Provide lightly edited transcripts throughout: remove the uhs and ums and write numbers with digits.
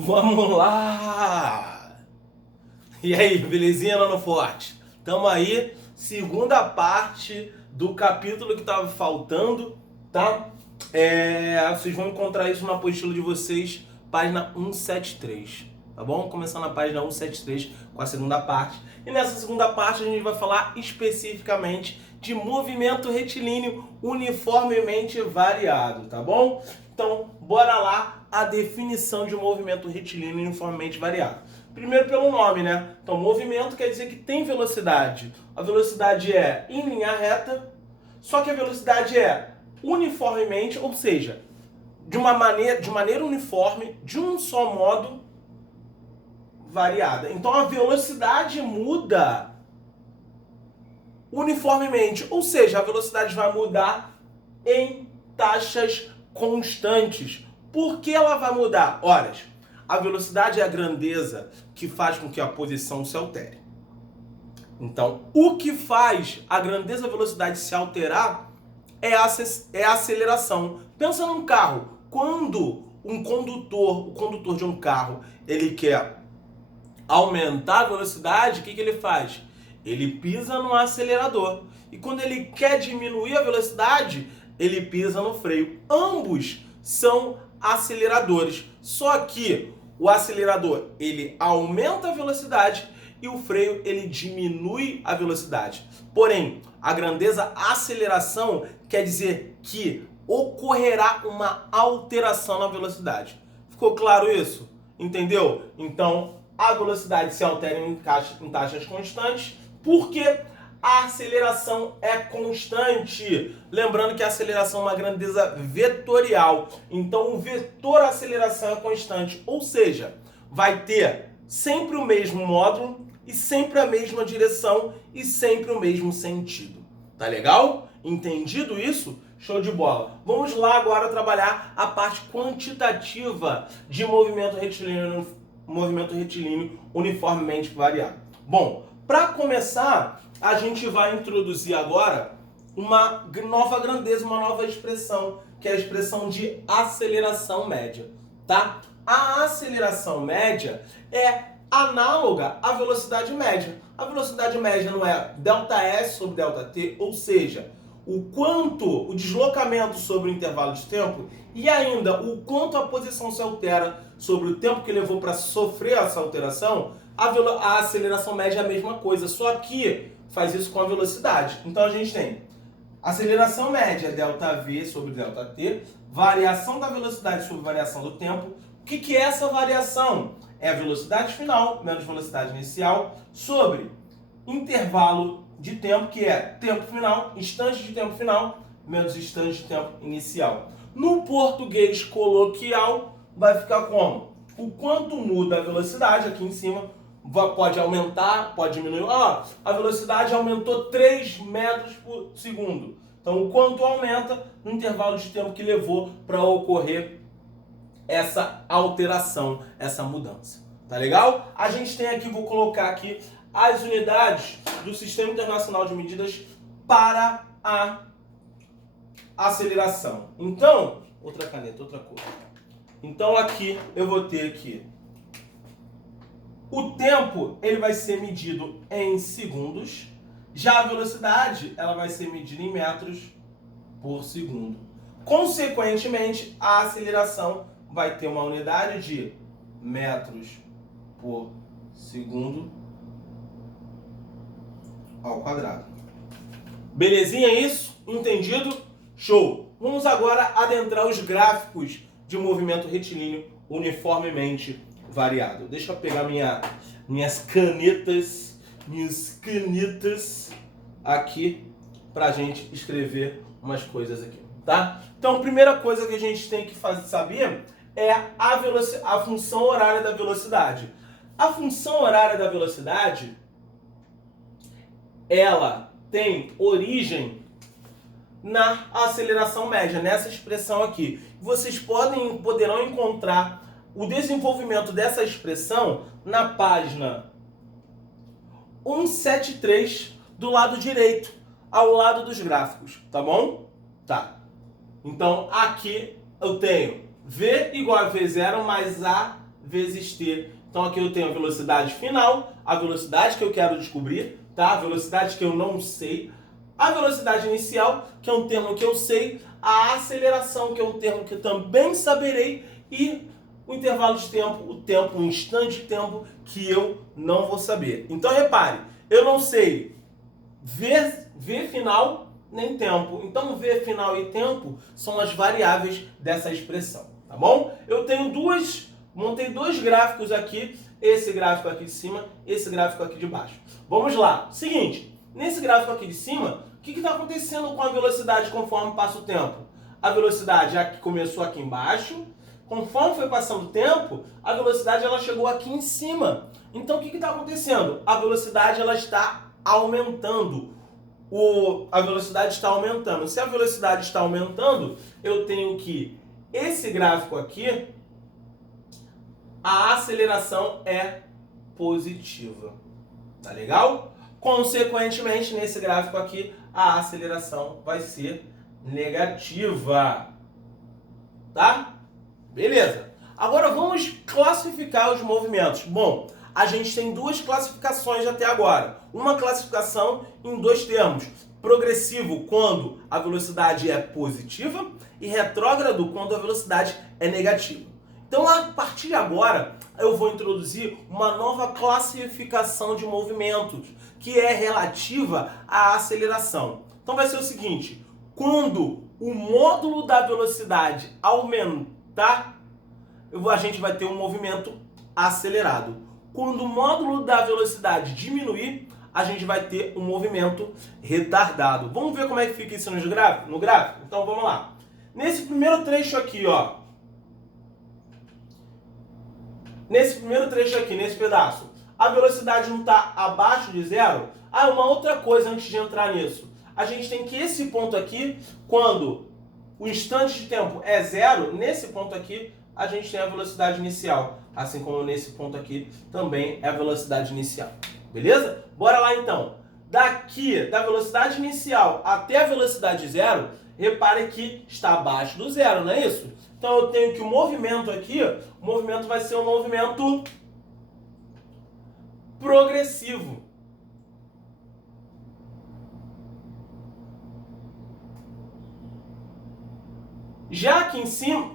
Vamos lá! E aí, belezinha, Nano Forte? Tamo aí, segunda parte do capítulo que tava faltando, tá? Vocês vão encontrar isso na apostila de vocês, página 173, tá bom? Começando na página 173 com a segunda parte. E nessa segunda parte a gente vai falar especificamente de movimento retilíneo uniformemente variado, tá bom? Então, bora lá a definição de movimento retilíneo uniformemente variado. Primeiro pelo nome, né? Então, movimento quer dizer que tem velocidade. A velocidade é em linha reta, só que a velocidade é uniformemente, ou seja, de maneira uniforme, de um só modo, variada. Então, a velocidade muda uniformemente, ou seja, a velocidade vai mudar em taxas constantes. Por que ela vai mudar? Ora, a velocidade é a grandeza que faz com que a posição se altere. Então, o que faz a grandeza da velocidade se alterar é a aceleração. Pensa num carro. Quando o condutor de um carro, ele quer aumentar a velocidade, o que ele faz? Ele pisa no acelerador. E quando ele quer diminuir a velocidade, ele pisa no freio. Ambos são aceleradores. Só que o acelerador, ele aumenta a velocidade e o freio, ele diminui a velocidade. Porém, a grandeza aceleração quer dizer que ocorrerá uma alteração na velocidade. Ficou claro isso? Entendeu? Então, a velocidade se altera em taxas constantes, porque a aceleração é constante. Lembrando que a aceleração é uma grandeza vetorial. Então, o vetor aceleração é constante. Ou seja, vai ter sempre o mesmo módulo e sempre a mesma direção e sempre o mesmo sentido. Tá legal? Entendido isso? Show de bola. Vamos lá agora trabalhar a parte quantitativa de movimento retilíneo uniformemente variado. Bom, para começar, a gente vai introduzir agora uma nova grandeza, uma nova expressão, que é a expressão de aceleração média, tá? A aceleração média é análoga à velocidade média. A velocidade média não é ΔS sobre ΔT, ou seja, o deslocamento sobre o intervalo de tempo e ainda o quanto a posição se altera sobre o tempo que levou para sofrer essa alteração, a aceleração média é a mesma coisa, só que faz isso com a velocidade. Então a gente tem aceleração média ΔV sobre ΔT, variação da velocidade sobre variação do tempo. O que é essa variação? É a velocidade final menos velocidade inicial sobre intervalo de tempo, que é tempo final, instante de tempo final, menos instante de tempo inicial. No português coloquial, vai ficar como? O quanto muda a velocidade, aqui em cima, pode aumentar, pode diminuir. A velocidade aumentou 3 metros por segundo. Então, o quanto aumenta no intervalo de tempo que levou para ocorrer essa alteração, essa mudança. Tá legal? A gente tem aqui, vou colocar aqui, as unidades do Sistema Internacional de Medidas para a aceleração. Então, outra caneta, outra cor. Então aqui eu vou ter aqui o tempo, ele vai ser medido em segundos. Já a velocidade, ela vai ser medida em metros por segundo. Consequentemente, a aceleração vai ter uma unidade de metros por segundo ao quadrado. Belezinha isso? Entendido? Show! Vamos agora adentrar os gráficos de movimento retilíneo uniformemente variado. Deixa eu pegar minhas canetas aqui pra gente escrever umas coisas aqui, tá? Então, a primeira coisa que a gente tem que saber é a função horária da velocidade. A função horária da velocidade, ela tem origem na aceleração média, nessa expressão aqui. Vocês poderão encontrar o desenvolvimento dessa expressão na página 173 do lado direito, ao lado dos gráficos, tá bom? Tá. Então, aqui eu tenho V igual a V0 mais A vezes t. Então aqui eu tenho a velocidade final, a velocidade que eu quero descobrir, tá? A velocidade que eu não sei, a velocidade inicial, que é um termo que eu sei, a aceleração, que é um termo que eu também saberei, e o intervalo de tempo, o tempo, o instante de tempo, que eu não vou saber. Então repare, eu não sei v final nem tempo. Então v final e tempo são as variáveis dessa expressão, tá bom? Eu tenho montei dois gráficos aqui, esse gráfico aqui de cima, esse gráfico aqui de baixo. Vamos lá. Seguinte, nesse gráfico aqui de cima, o que está acontecendo com a velocidade conforme passa o tempo? A velocidade aqui começou aqui embaixo, conforme foi passando o tempo, a velocidade ela chegou aqui em cima. Então o que está acontecendo? A velocidade ela está aumentando. A velocidade está aumentando. Se a velocidade está aumentando, eu tenho que esse gráfico aqui, a aceleração é positiva. Tá legal? Consequentemente, nesse gráfico aqui, a aceleração vai ser negativa. Tá? Beleza. Agora vamos classificar os movimentos. Bom, a gente tem duas classificações até agora. Uma classificação em dois termos. Progressivo quando a velocidade é positiva e retrógrado quando a velocidade é negativa. Então, a partir de agora, eu vou introduzir uma nova classificação de movimentos, que é relativa à aceleração. Então, vai ser o seguinte: quando o módulo da velocidade aumentar, a gente vai ter um movimento acelerado. Quando o módulo da velocidade diminuir, a gente vai ter um movimento retardado. Vamos ver como é que fica isso no gráfico? Então, vamos lá. Nesse primeiro trecho aqui, ó. Nesse primeiro trecho aqui, nesse pedaço, a velocidade não está abaixo de zero? Ah, uma outra coisa antes de entrar nisso. A gente tem que esse ponto aqui, quando o instante de tempo é zero, nesse ponto aqui, a gente tem a velocidade inicial. Assim como nesse ponto aqui, também é a velocidade inicial. Beleza? Bora lá então. Daqui, da velocidade inicial até a velocidade zero, repare que está abaixo do zero, não é isso? Então eu tenho que o movimento aqui, o movimento vai ser um movimento progressivo. Já aqui em cima,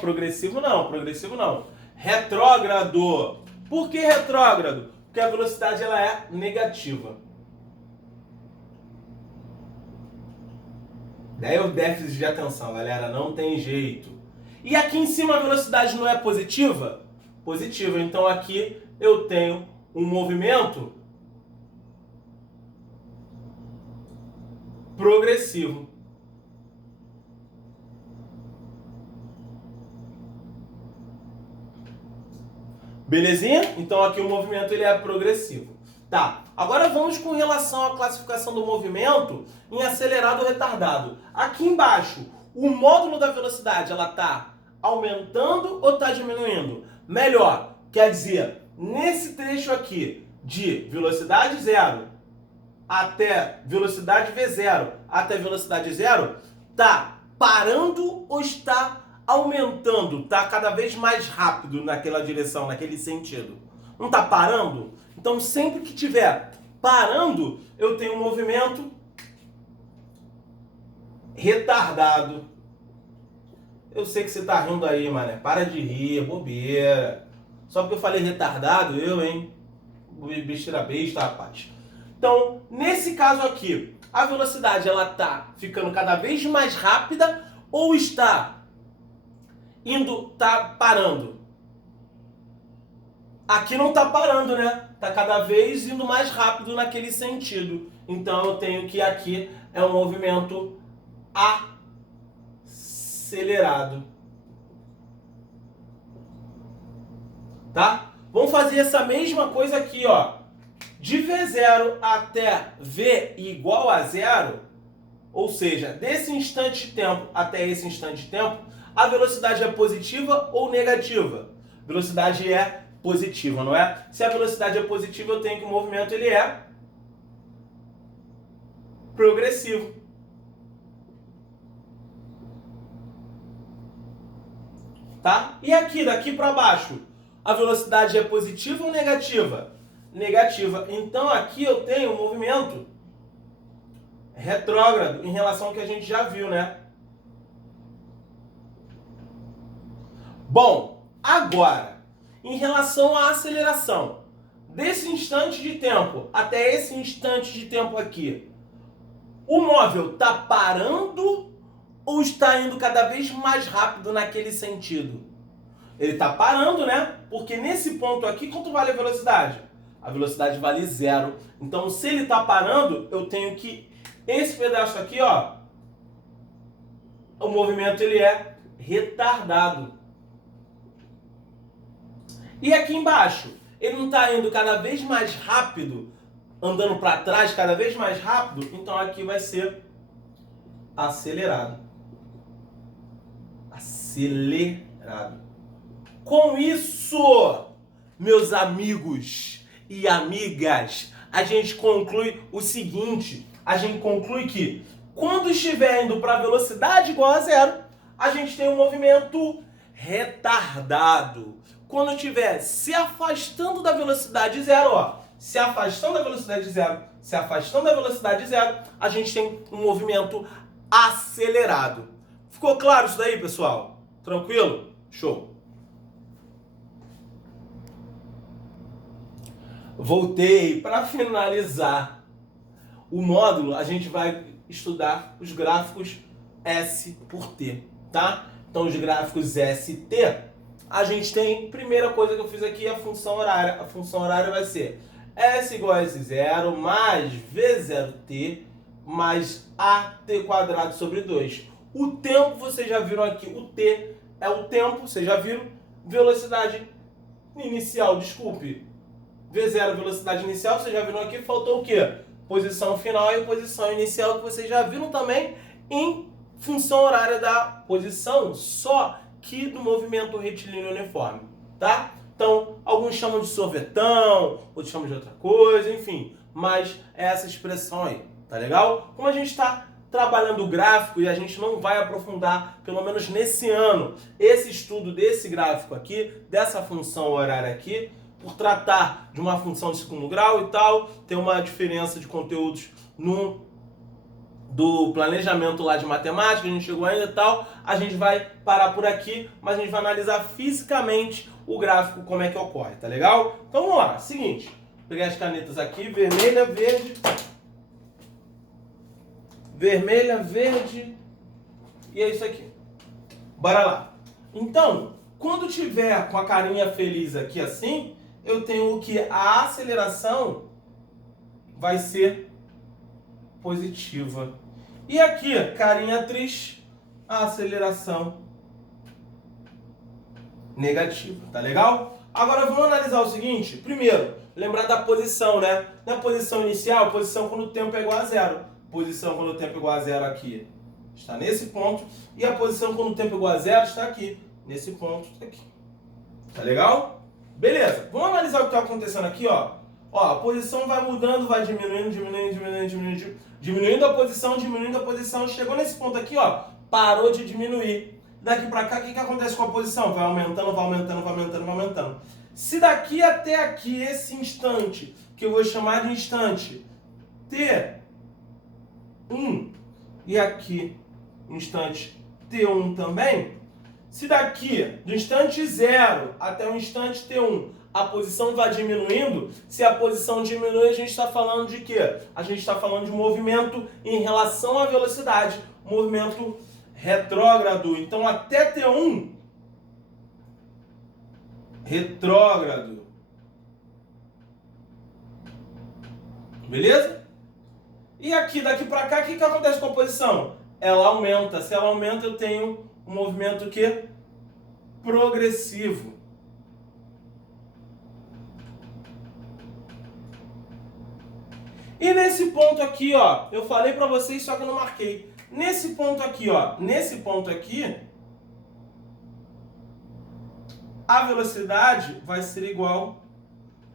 progressivo não. Retrógrado. Por que retrógrado? Porque a velocidade ela é negativa. Daí o déficit de atenção, galera, não tem jeito. E aqui em cima a velocidade não é positiva? Positiva. Então aqui eu tenho um movimento progressivo. Belezinha? Então aqui o movimento ele é progressivo. Tá, agora vamos com relação à classificação do movimento em acelerado ou retardado. Aqui embaixo, o módulo da velocidade, ela está aumentando ou está diminuindo? Melhor, quer dizer, nesse trecho aqui de velocidade zero até velocidade V0 até velocidade zero, está parando ou está aumentando? Está cada vez mais rápido naquela direção, naquele sentido. Não está parando? Então, sempre que estiver parando, eu tenho um movimento retardado. Eu sei que você tá rindo aí, mané. Para de rir, bobeira. Só porque eu falei retardado, hein? Besteira besta, rapaz. Então, nesse caso aqui, a velocidade ela tá ficando cada vez mais rápida ou está parando? Aqui não está parando, né? Está cada vez indo mais rápido naquele sentido. Então eu tenho que aqui é um movimento acelerado. Tá? Vamos fazer essa mesma coisa aqui, ó. De V0 até V igual a zero, ou seja, desse instante de tempo até esse instante de tempo, a velocidade é positiva ou negativa? Velocidade é positiva, não é? Se a velocidade é positiva, eu tenho que o movimento ele é progressivo. tá? E aqui, daqui para baixo, a velocidade é positiva ou negativa? Negativa. Então aqui eu tenho um movimento retrógrado em relação ao que a gente já viu, né? Bom, agora, em relação à aceleração, desse instante de tempo até esse instante de tempo aqui, o móvel está parando ou está indo cada vez mais rápido naquele sentido? Ele está parando, né? Porque nesse ponto aqui, quanto vale a velocidade? A velocidade vale 0. Então, se ele está parando, eu tenho que... Esse pedaço aqui, ó, o movimento ele é retardado. E aqui embaixo, ele não está indo cada vez mais rápido, andando para trás cada vez mais rápido, então aqui vai ser acelerado. Acelerado. Com isso, meus amigos e amigas, a gente conclui o seguinte, a gente conclui que quando estiver indo para velocidade igual a 0, a gente tem um movimento retardado. Quando estiver se afastando da velocidade 0, ó, se afastando da velocidade 0, se afastando da velocidade 0, a gente tem um movimento acelerado. Ficou claro isso daí, pessoal? Tranquilo? Show! Voltei para finalizar o módulo. A gente vai estudar os gráficos S por T, tá? Então, os gráficos ST, a gente tem, primeira coisa que eu fiz aqui é a função horária. A função horária vai ser S igual a S0 mais V0T mais AT² sobre 2. O tempo, vocês já viram aqui, o T é o tempo, vocês já viram. Velocidade inicial, desculpe. V0, velocidade inicial, vocês já viram aqui, faltou o quê? Posição final e posição inicial, que vocês já viram também em função horária da posição, só que do movimento retilíneo uniforme, tá? Então, alguns chamam de sorvetão, outros chamam de outra coisa, enfim, mas é essa expressão aí, tá legal? Como a gente está trabalhando o gráfico e a gente não vai aprofundar, pelo menos nesse ano, esse estudo desse gráfico aqui, dessa função horária aqui, por tratar de uma função de segundo grau e tal, tem uma diferença de conteúdos do planejamento lá de matemática, a gente chegou ainda e tal, a gente vai parar por aqui, mas a gente vai analisar fisicamente o gráfico, como é que ocorre, tá legal? Então vamos lá, seguinte, vou pegar as canetas aqui, vermelha, verde, e é isso aqui. Bora lá. Então, quando tiver com a carinha feliz aqui assim, eu tenho que a aceleração vai ser positiva. E aqui, carinha triste, a aceleração negativa, tá legal? Agora vamos analisar o seguinte, primeiro, lembrar da posição, né? Na posição inicial, posição quando o tempo é igual a 0. Posição quando o tempo é igual a 0 aqui está nesse ponto, e a posição quando o tempo é igual a 0 está aqui, nesse ponto, está aqui. Tá legal? Beleza, vamos analisar o que está acontecendo aqui, ó. Ó, a posição vai mudando, vai diminuindo a posição, chegou nesse ponto aqui, ó, parou de diminuir. Daqui para cá, o que acontece com a posição? Vai aumentando. Se daqui até aqui, esse instante, que eu vou chamar de instante T1, e aqui, instante T1 também, se daqui, do instante 0 até o instante T1, a posição vai diminuindo, se a posição diminui, a gente está falando de quê? A gente está falando de movimento em relação à velocidade, movimento retrógrado. Então, até T1, retrógrado. Beleza? E aqui, daqui para cá, o que acontece com a posição? Ela aumenta. Se ela aumenta, eu tenho um movimento que progressivo. E nesse ponto aqui, ó, eu falei para vocês, só que eu não marquei. Nesse ponto aqui, ó, a velocidade vai ser igual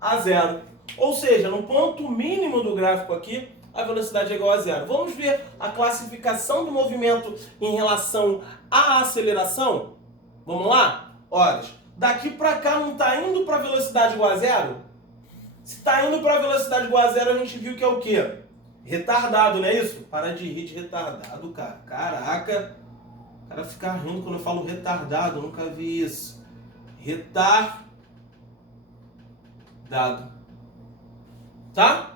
a 0. Ou seja, no ponto mínimo do gráfico aqui, a velocidade é igual a 0. Vamos ver a classificação do movimento em relação à aceleração? Vamos lá? Horas. Daqui para cá não está indo para velocidade igual a zero? Se está indo para velocidade igual a zero, a gente viu que é o quê? Retardado, não é isso? Para de rir de retardado, cara. Caraca. O cara fica rindo quando eu falo retardado. Eu nunca vi isso. Retardado. Tá?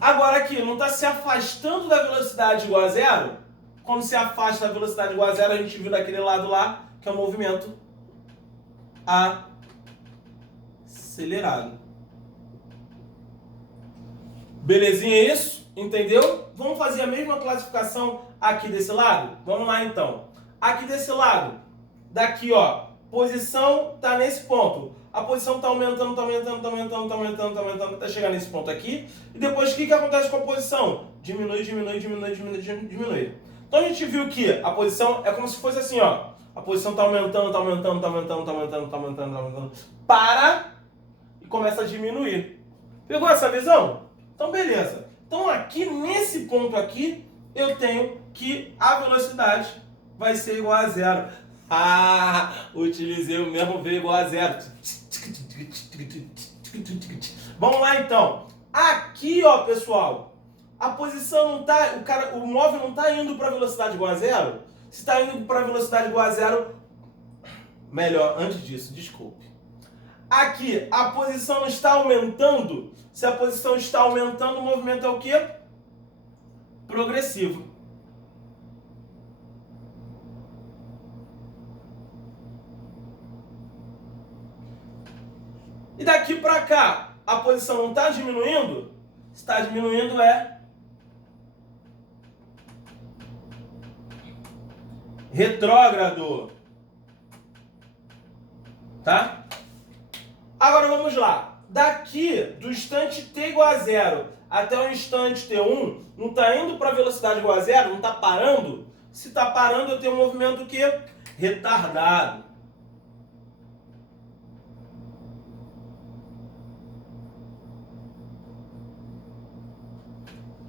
Agora aqui, não está se afastando da velocidade igual a zero? Quando se afasta da velocidade igual a zero, a gente viu daquele lado lá, que é o movimento acelerado. Belezinha isso? Entendeu? Vamos fazer a mesma classificação aqui desse lado? Vamos lá então. Aqui desse lado, daqui ó, posição tá nesse ponto. A posição tá aumentando, até chegar nesse ponto aqui. E depois o que acontece com a posição? Diminui. Então a gente viu que a posição é como se fosse assim, ó. A posição tá aumentando, para e começa a diminuir. Pegou essa visão? Então beleza. Então aqui nesse ponto aqui eu tenho que a velocidade vai ser igual a zero. Utilizei o mesmo V igual a zero. Vamos lá então. Aqui, ó, pessoal, a posição não tá, o móvel não tá indo para velocidade igual a zero. Se está indo para velocidade igual a zero, melhor, antes disso, desculpe. Aqui, a posição está aumentando. Se a posição está aumentando, o movimento é o quê? Progressivo. E daqui para cá, a posição não está diminuindo? Se está diminuindo, é retrógrado. Tá? Agora vamos lá. Daqui, do instante t igual a zero até o instante t1, não está indo para velocidade igual a zero? Não está parando? Se está parando, eu tenho um movimento que retardado.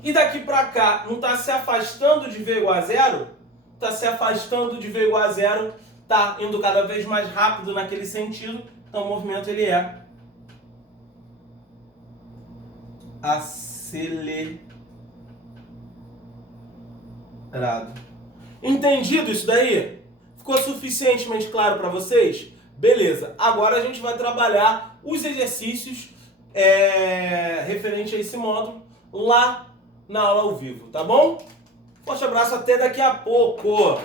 E daqui para cá, não está se afastando de V igual a zero? Está se afastando de V igual a zero, está indo cada vez mais rápido naquele sentido, então o movimento ele é acelerado. Entendido isso daí? Ficou suficientemente claro para vocês? Beleza, agora a gente vai trabalhar os exercícios referente a esse módulo lá na aula ao vivo, tá bom? Forte abraço, até daqui a pouco.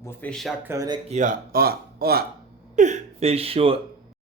Vou fechar a câmera aqui, ó. Fechou.